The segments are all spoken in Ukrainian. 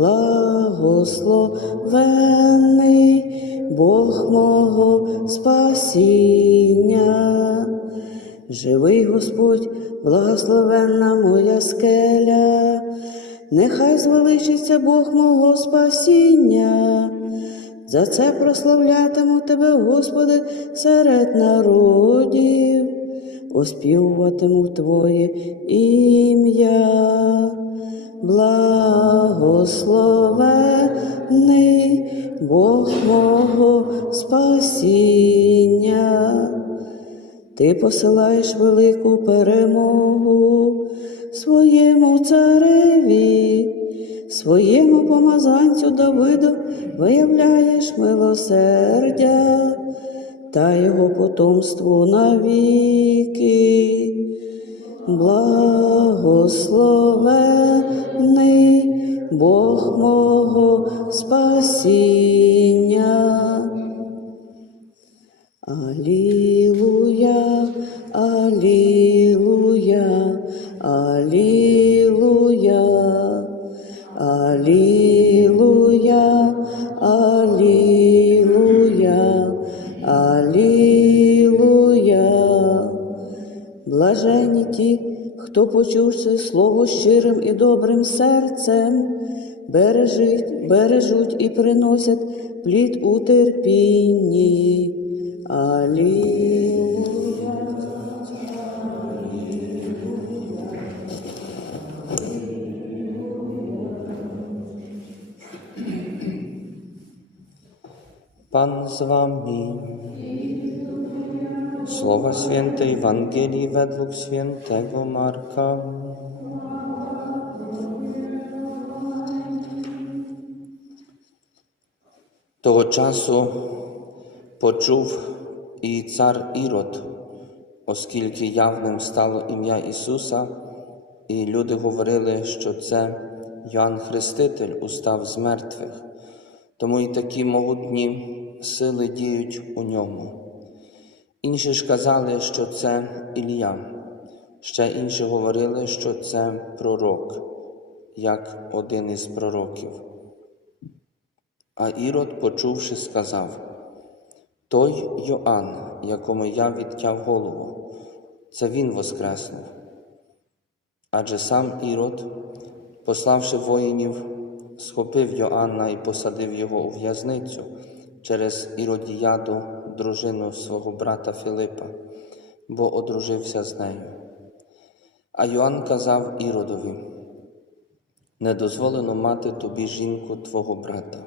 благословений Бог мого спасіння. Живий Господь, благословенна моя скеля, нехай звеличиться Бог мого спасіння. За це прославлятиму Тебе, Господи, серед народів, оспівуватиму Твоє ім'я. Благословений Бог мого спасіння. Ти посилаєш велику перемогу своєму цареві, своєму помазанцю Давиду виявляєш милосердя та його потомству навіки. Благословений Бог мого спасіння. Алілуя, хто почувши слово щирим і добрим серцем, бережуть, бережуть і приносять плід у терпінні. Алілуя. Pan z wami. Słowa świętej Ewangelii według świętego Marka. Того часу почув і цар Ірод, оскільки явним стало ім'я Ісуса, і люди говорили, що це Йоанн Хреститель устав з мертвих, тому і такі могутні сили діють у ньому. Інші ж казали, що це Ілля, ще інші говорили, що це пророк, як один із пророків. А Ірод, почувши, сказав: Той Йоанн, якому я відтяв голову, це він воскреснув. Адже сам Ірод, пославши воїнів, схопив Йоанна і посадив його у в'язницю через Іродіяду, дружину свого брата Филипа, бо одружився з нею. А Йоанн казав Іродові: Не дозволено мати тобі жінку твого брата.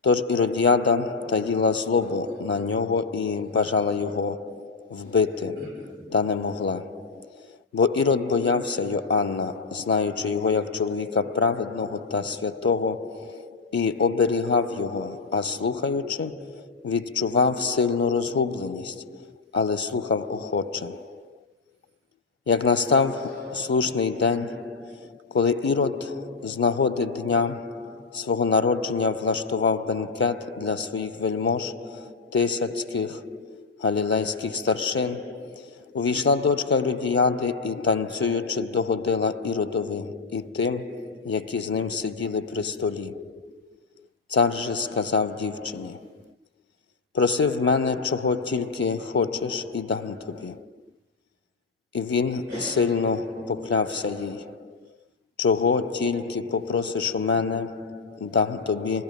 Тож Іродіада таїла злобу на нього і бажала його вбити, та не могла. Бо Ірод боявся Йоанна, знаючи його як чоловіка праведного та святого, і оберігав його, а слухаючи, відчував сильну розгубленість, але слухав охоче. Як настав слушний день, коли Ірод з нагоди дня свого народження влаштував бенкет для своїх вельмож, тисяцьких галілейських старшин, увійшла дочка Іродіяди і, танцюючи, догодила Іродові і тим, які з ним сиділи при столі. Цар же сказав дівчині: Проси в мене, чого тільки хочеш, і дам тобі. І він сильно поклявся їй, чого тільки попросиш у мене, дам тобі,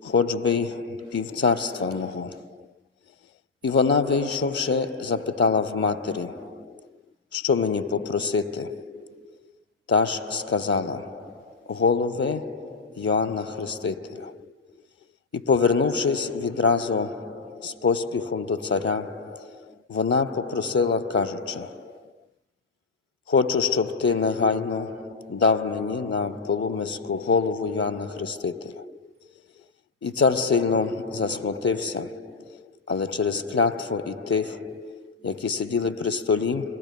хоч би й півцарства мого. І вона, вийшовши, запитала в матері, що мені попросити. Та ж сказала голови Йоанна Хрестителя. І, повернувшись відразу з поспіхом до царя, вона попросила, кажучи, Хочу, щоб ти негайно дав мені на полумиску голову Йоанна Хрестителя. І цар сильно засмутився, але через клятву і тих, які сиділи при столі,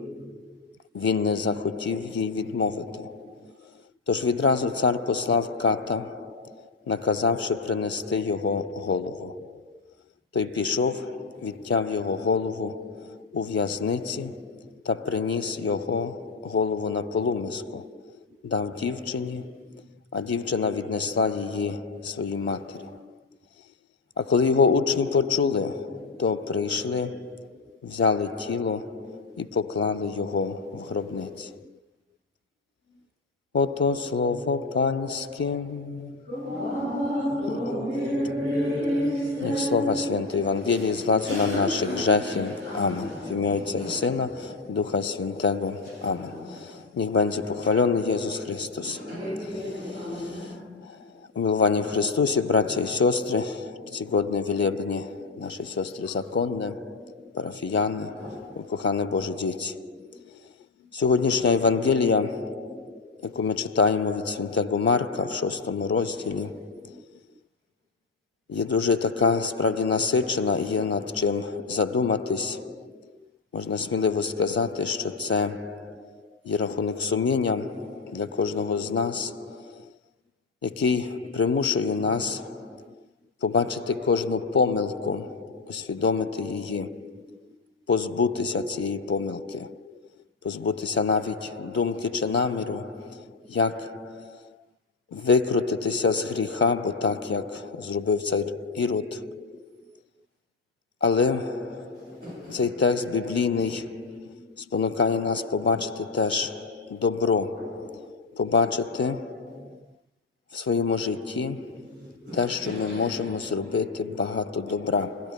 він не захотів їй відмовити. Тож відразу цар послав ката, наказавши принести його голову. Той пішов, відтяв його голову у в'язниці та приніс його голову на полумиску, дав дівчині, а дівчина віднесла її своїй матері. А коли його учні почули, то прийшли, взяли тіло і поклали його в гробниці. Ото слово панське. Niech słowa świętej Ewangelii zladzą nam nasze grzechy. Amen. W imię Ojca i Syna, Ducha Świętego. Amen. Niech będzie pochwalony Jezus Chrystus. Umiłowani w Chrystusie, bracia i siostry, czcigodne wielebnie nasze siostry zakonne, parafijany, ukochane Boże dzieci. Сьогоднішня Євангелія, яку ми читаємо від Святого Марка в шостому розділі, є дуже така справді насичена є над чим задуматись. Можна сміливо сказати, що це є рахунок сумління для кожного з нас, який примушує нас побачити кожну помилку, усвідомити її, позбутися цієї помилки, позбутися навіть думки чи наміру, як викрутитися з гріха, бо так як зробив цей ірод. Але цей текст біблійний спонукає нас побачити теж добро, побачити в своєму житті те, що ми можемо зробити багато добра,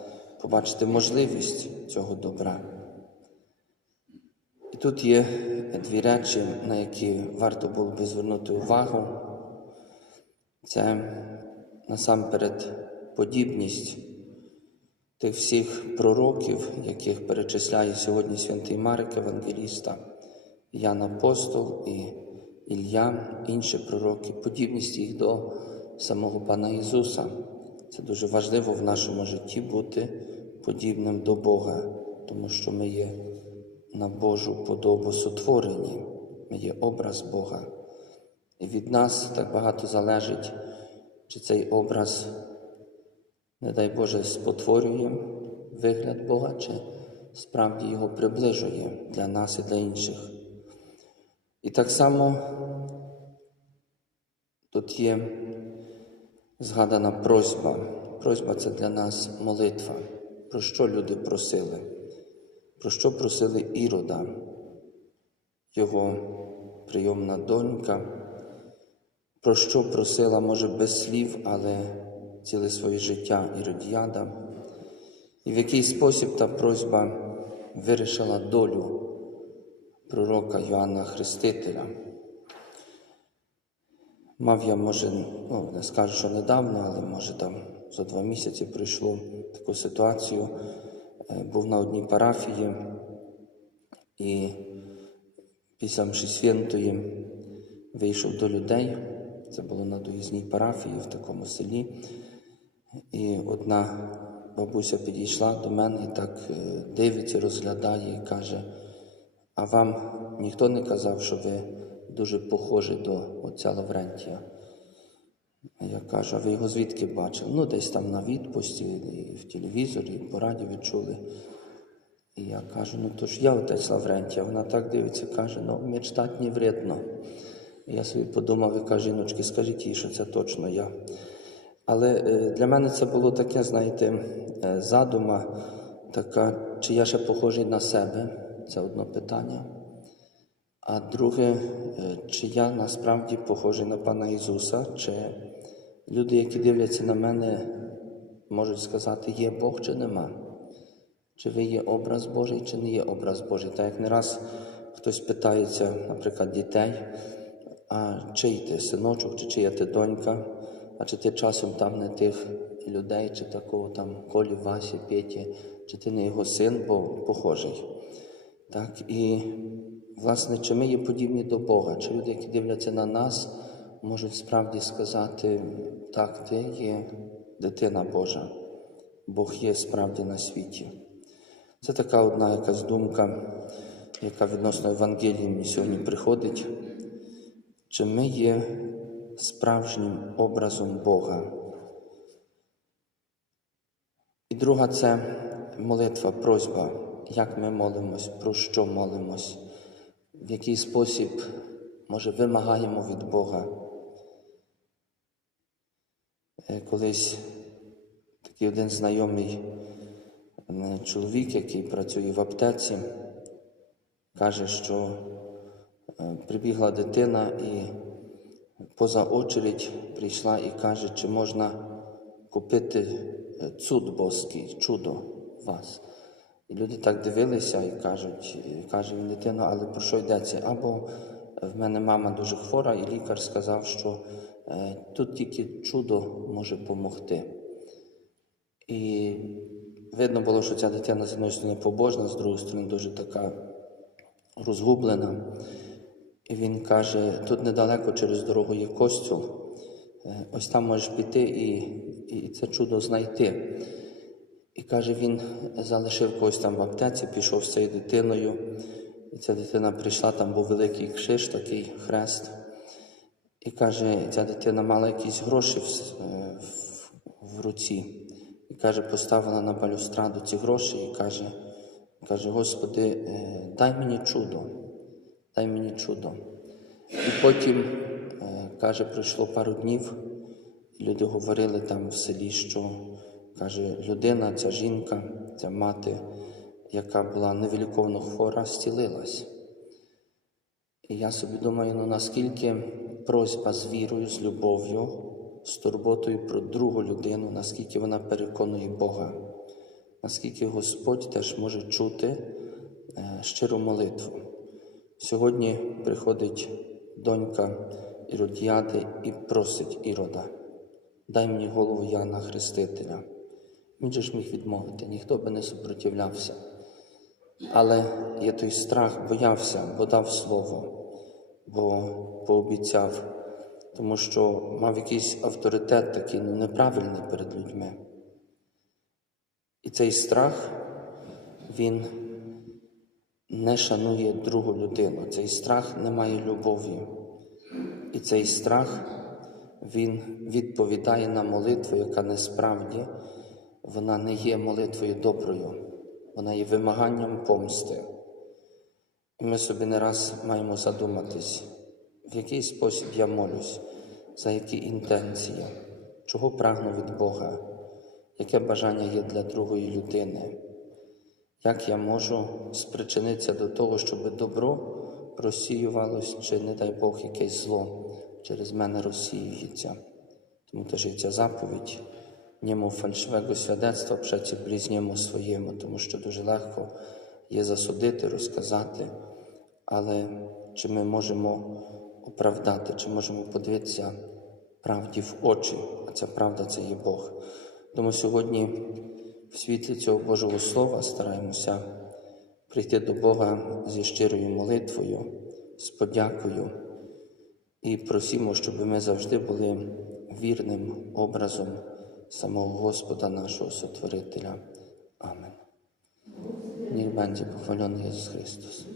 побачити можливість цього добра. І тут є дві речі, на які варто було би звернути увагу. Це насамперед подібність тих всіх пророків, яких перечисляє сьогодні святий Марк, Евангеліста, Ян Апостол і Ілля, інші пророки, подібність їх до самого Пана Ісуса. Це дуже важливо в нашому житті бути подібним до Бога, тому що ми є на Божу подобу сотворені, ми є образ Бога. І від нас так багато залежить, чи цей образ, не дай Боже, спотворює вигляд Бога, чи справді його приближує для нас і для інших. І так само тут є згадана просьба. Просьба це для нас молитва. Про що люди просили? Про що просили Ірода, його прийомна донька? Про що просила, може, без слів, але ціле своє життя Іродіада? І в який спосіб та просьба вирішила долю пророка Йоанна Хрестителя? Мав я, може, ну, не скажу, що недавно, але може там за два місяці пройшло таку ситуацію. Е, Був на одній парафії і після мші святої вийшов до людей. Це було на доїзній парафії в такому селі. І одна бабуся підійшла до мене і так е, дивиться, розглядає і каже: А вам ніхто не казав, що ви дуже похожі до отця Лаврентія? Я кажу, а ви його звідки бачили? Ну, десь там на відпусті, і в телевізорі, і по радіо відчули. І я кажу, ну то ж я отець Лаврентія. Вона так дивиться, каже, ну мечтать не вредно. Я собі подумав, яка жіночки, скажіть їй, що це точно я. Але е, для мене це було таке, знаєте, е, задума, така, чи я ще похожий на себе, це одне питання. А друге, е, чи я насправді похожий на пана Ісуса, чи люди, які дивляться на мене, можуть сказати, є Бог чи нема? Чи ви є образ Божий, чи не є образ Божий? Так як не раз хтось питається, наприклад, дітей, а чий ти синочок, чи чия ти донька, а чи ти часом там не тих людей, чи такого там Колі, Васі, Петі, чи ти не його син, бо похожий. Так, і, власне, чи ми є подібні до Бога, чи люди, які дивляться на нас, можуть справді сказати, так, ти є дитина Божа, Бог є справді на світі. Це така одна якась думка, яка відносно Евангелії мені сьогодні приходить. Чи ми є справжнім образом Бога? І друга це молитва, просьба, як ми молимось, про що молимось, в який спосіб, може, вимагаємо від Бога. Е, Колись такий один знайомий е, чоловік, який працює в аптеці, каже, що прибігла дитина і поза очередь прийшла і каже, чи можна купити е, цуд боский, чудо вас. І люди так дивилися і кажуть, і каже він дитино, але про що йдеться? Або е, в мене мама дуже хвора, і лікар сказав, що е, тут тільки чудо може допомогти. І видно було, що ця дитина з однієї сторони побожна, з другої сторони дуже така розгублена. І він каже: тут недалеко через дорогу є костюл, е, ось там можеш піти і, і це чудо знайти. І каже, він залишив когось там в аптеці, пішов з цією дитиною. І ця дитина прийшла, там був великий кшиш, такий хрест. І каже, ця дитина мала якісь гроші в, е, в, в руці. І каже, поставила на балюстраду ці гроші і каже, каже, Господи, е, дай мені чудо, дай мені чудо. І потім, е, каже, пройшло пару днів, і люди говорили там в селі, що каже, людина, ця жінка, ця мати, яка була невиліковно хвора, зцілилась. І я собі думаю, ну наскільки просьба з вірою, з любов'ю, з турботою про другу людину, наскільки вона переконує Бога, наскільки Господь теж може чути е, щиру молитву. Сьогодні приходить донька Іродіади і просить Ірода, дай мені голову Яна Хрестителя. Він же ж міг відмовити, ніхто би не супротивлявся. Але є той страх, боявся, бо дав слово, бо пообіцяв, тому що мав якийсь авторитет такий ну, неправильний перед людьми. І цей страх, він не шанує другу людину. Цей страх не має любові. І цей страх, він відповідає на молитву, яка насправді вона не є молитвою доброю, вона є вимаганням помсти. І ми собі не раз маємо задуматись, в який спосіб я молюсь, за які інтенції, чого прагну від Бога, яке бажання є для другої людини, як я можу спричинитися до того, щоб добро розсіювалось, чи, не дай Бог, якесь зло через мене розсіюється. Тому теж є ця заповідь mów фальшивого свідоцтва przeciw близнєму своєму, тому що дуже легко є засудити, розказати, але чи ми можемо оправдати, чи можемо подивитися правді в очі, а ця правда це є Бог. Тому сьогодні в світлі цього Божого Слова стараємося прийти до Бога зі щирою молитвою, з подякою і просимо, щоб ми завжди були вірним образом самого Господа нашого Сотворителя. Amen. Niech będzie pochwalony Jezus Chrystus.